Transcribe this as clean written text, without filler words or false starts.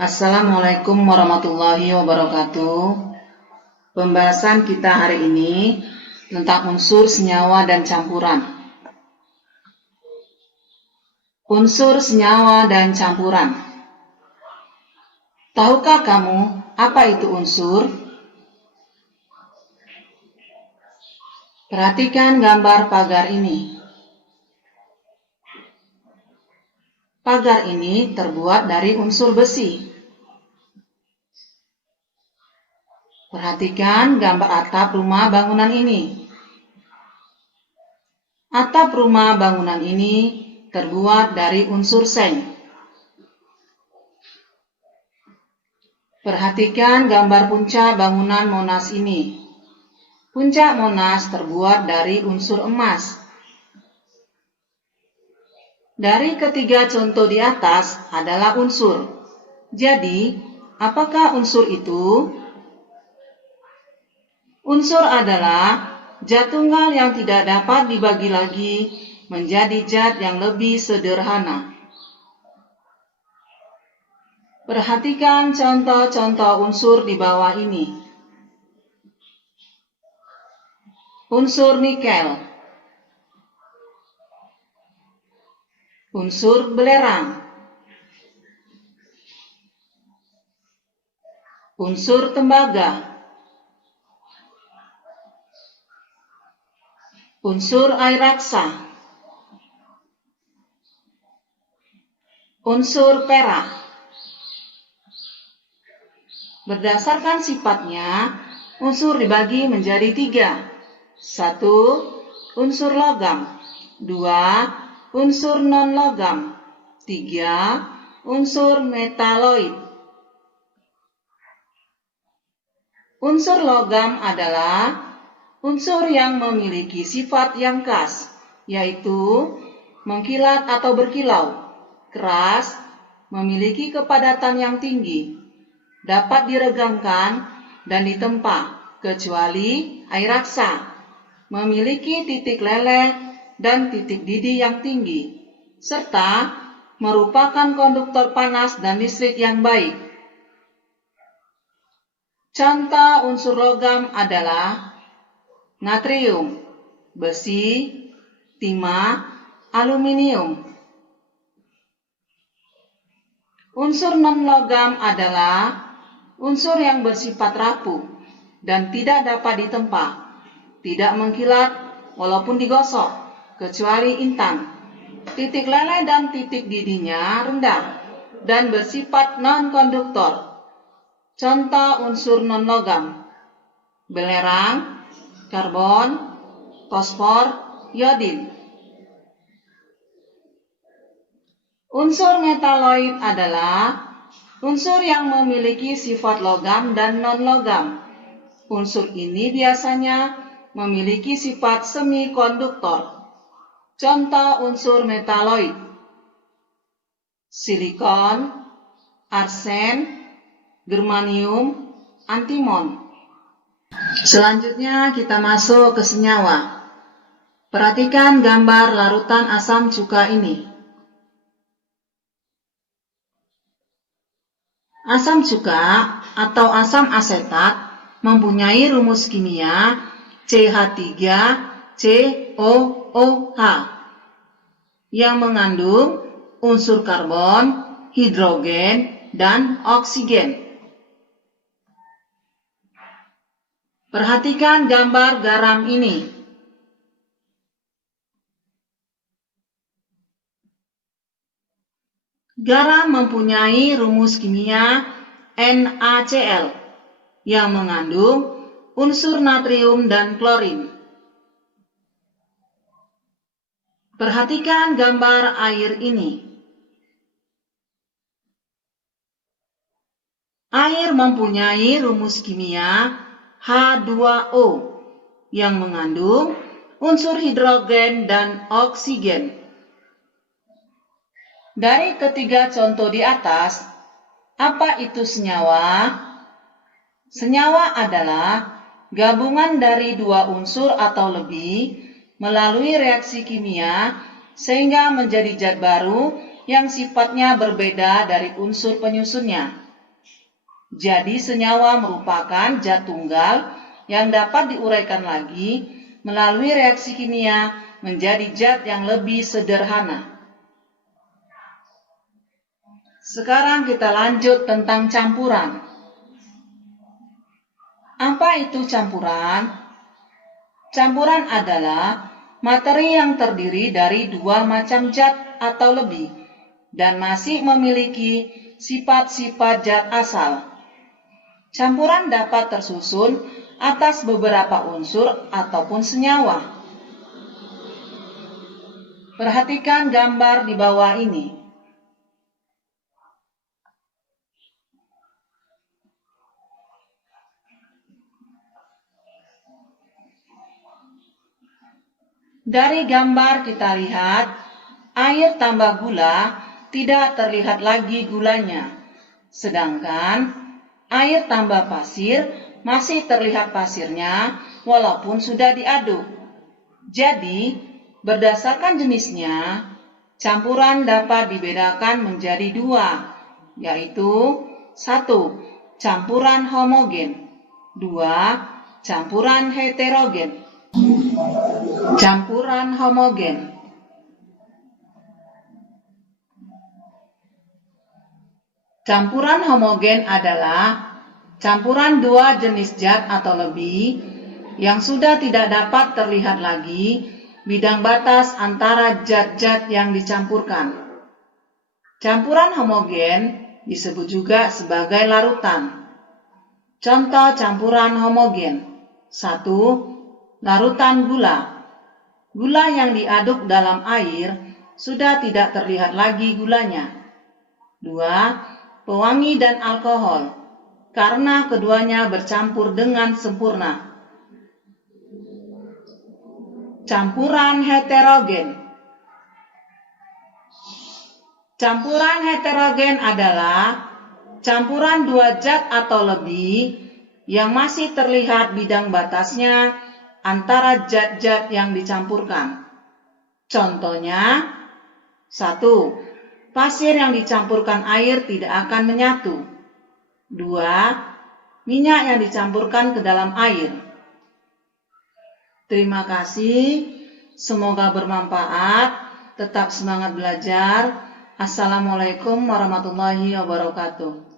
Assalamualaikum warahmatullahi wabarakatuh. Pembahasan kita hari ini tentang unsur senyawa dan campuran. Unsur senyawa dan campuran. Tahukah kamu apa itu unsur? Perhatikan gambar pagar ini. Pagar ini terbuat dari unsur besi. Perhatikan gambar atap rumah bangunan ini. Atap rumah bangunan ini terbuat dari unsur seng. Perhatikan gambar puncak bangunan Monas ini. Puncak Monas terbuat dari unsur emas. Dari ketiga contoh di atas adalah unsur. Jadi, apakah unsur itu? Unsur adalah zat tunggal yang tidak dapat dibagi lagi menjadi zat yang lebih sederhana. Perhatikan contoh-contoh unsur di bawah ini. Unsur nikel, unsur belerang, unsur tembaga, unsur air raksa, unsur perak. Berdasarkan sifatnya, unsur dibagi menjadi 3. 1. Unsur logam. 2. Unsur non-logam. 3. Unsur metaloid. Unsur logam adalah unsur yang memiliki sifat yang khas, yaitu mengkilat atau berkilau, keras, memiliki kepadatan yang tinggi, dapat diregangkan dan ditempa, kecuali air raksa, memiliki titik leleh dan titik didih yang tinggi, serta merupakan konduktor panas dan listrik yang baik. Contoh unsur logam adalah natrium, besi, timah, aluminium. Unsur non-logam adalah unsur yang bersifat rapuh dan tidak dapat ditempa, tidak mengkilat walaupun digosok, kecuali intan. Titik leleh dan titik didihnya rendah dan bersifat non-konduktor. Contoh unsur non-logam: belerang, karbon, fosfor, iodin. Unsur metaloid adalah unsur yang memiliki sifat logam dan non-logam. Unsur ini biasanya memiliki sifat semikonduktor. Contoh unsur metaloid: silikon, arsen, germanium, antimon. Selanjutnya kita masuk ke senyawa. Perhatikan gambar larutan asam cuka ini. Asam cuka atau asam asetat mempunyai rumus kimia CH3COOH yang mengandung unsur karbon, hidrogen, dan oksigen. Perhatikan gambar garam ini. Garam mempunyai rumus kimia NaCl yang mengandung unsur natrium dan klorin. Perhatikan gambar air ini. Air mempunyai rumus kimia H2O yang mengandung unsur hidrogen dan oksigen. Dari ketiga contoh di atas, apa itu senyawa? Senyawa adalah gabungan dari 2 unsur atau lebih melalui reaksi kimia sehingga menjadi zat baru yang sifatnya berbeda dari unsur penyusunnya. Jadi senyawa merupakan zat tunggal yang dapat diuraikan lagi melalui reaksi kimia menjadi zat yang lebih sederhana. Sekarang kita lanjut tentang campuran. Apa itu campuran? Campuran adalah materi yang terdiri dari dua macam zat atau lebih dan masih memiliki sifat-sifat zat asal. Campuran dapat tersusun atas beberapa unsur ataupun senyawa. Perhatikan gambar di bawah ini. Dari gambar kita lihat, air tambah gula tidak terlihat lagi gulanya, sedangkan air tambah pasir masih terlihat pasirnya walaupun sudah diaduk. Jadi, berdasarkan jenisnya, campuran dapat dibedakan menjadi dua, yaitu 1. Campuran homogen, 2. Campuran heterogen. Campuran homogen. Campuran homogen adalah campuran dua jenis zat atau lebih yang sudah tidak dapat terlihat lagi bidang batas antara zat-zat yang dicampurkan. Campuran homogen disebut juga sebagai larutan. Contoh campuran homogen. 1. Larutan gula. Gula yang diaduk dalam air sudah tidak terlihat lagi gulanya. 2. Pewangi dan alkohol, karena keduanya bercampur dengan sempurna. Campuran heterogen. Campuran heterogen adalah campuran dua zat atau lebih yang masih terlihat bidang batasnya antara zat-zat yang dicampurkan. Contohnya, 1. Pasir yang dicampurkan air tidak akan menyatu. 2. Minyak yang dicampurkan ke dalam air. Terima kasih, semoga bermanfaat. Tetap semangat belajar. Assalamualaikum warahmatullahi wabarakatuh.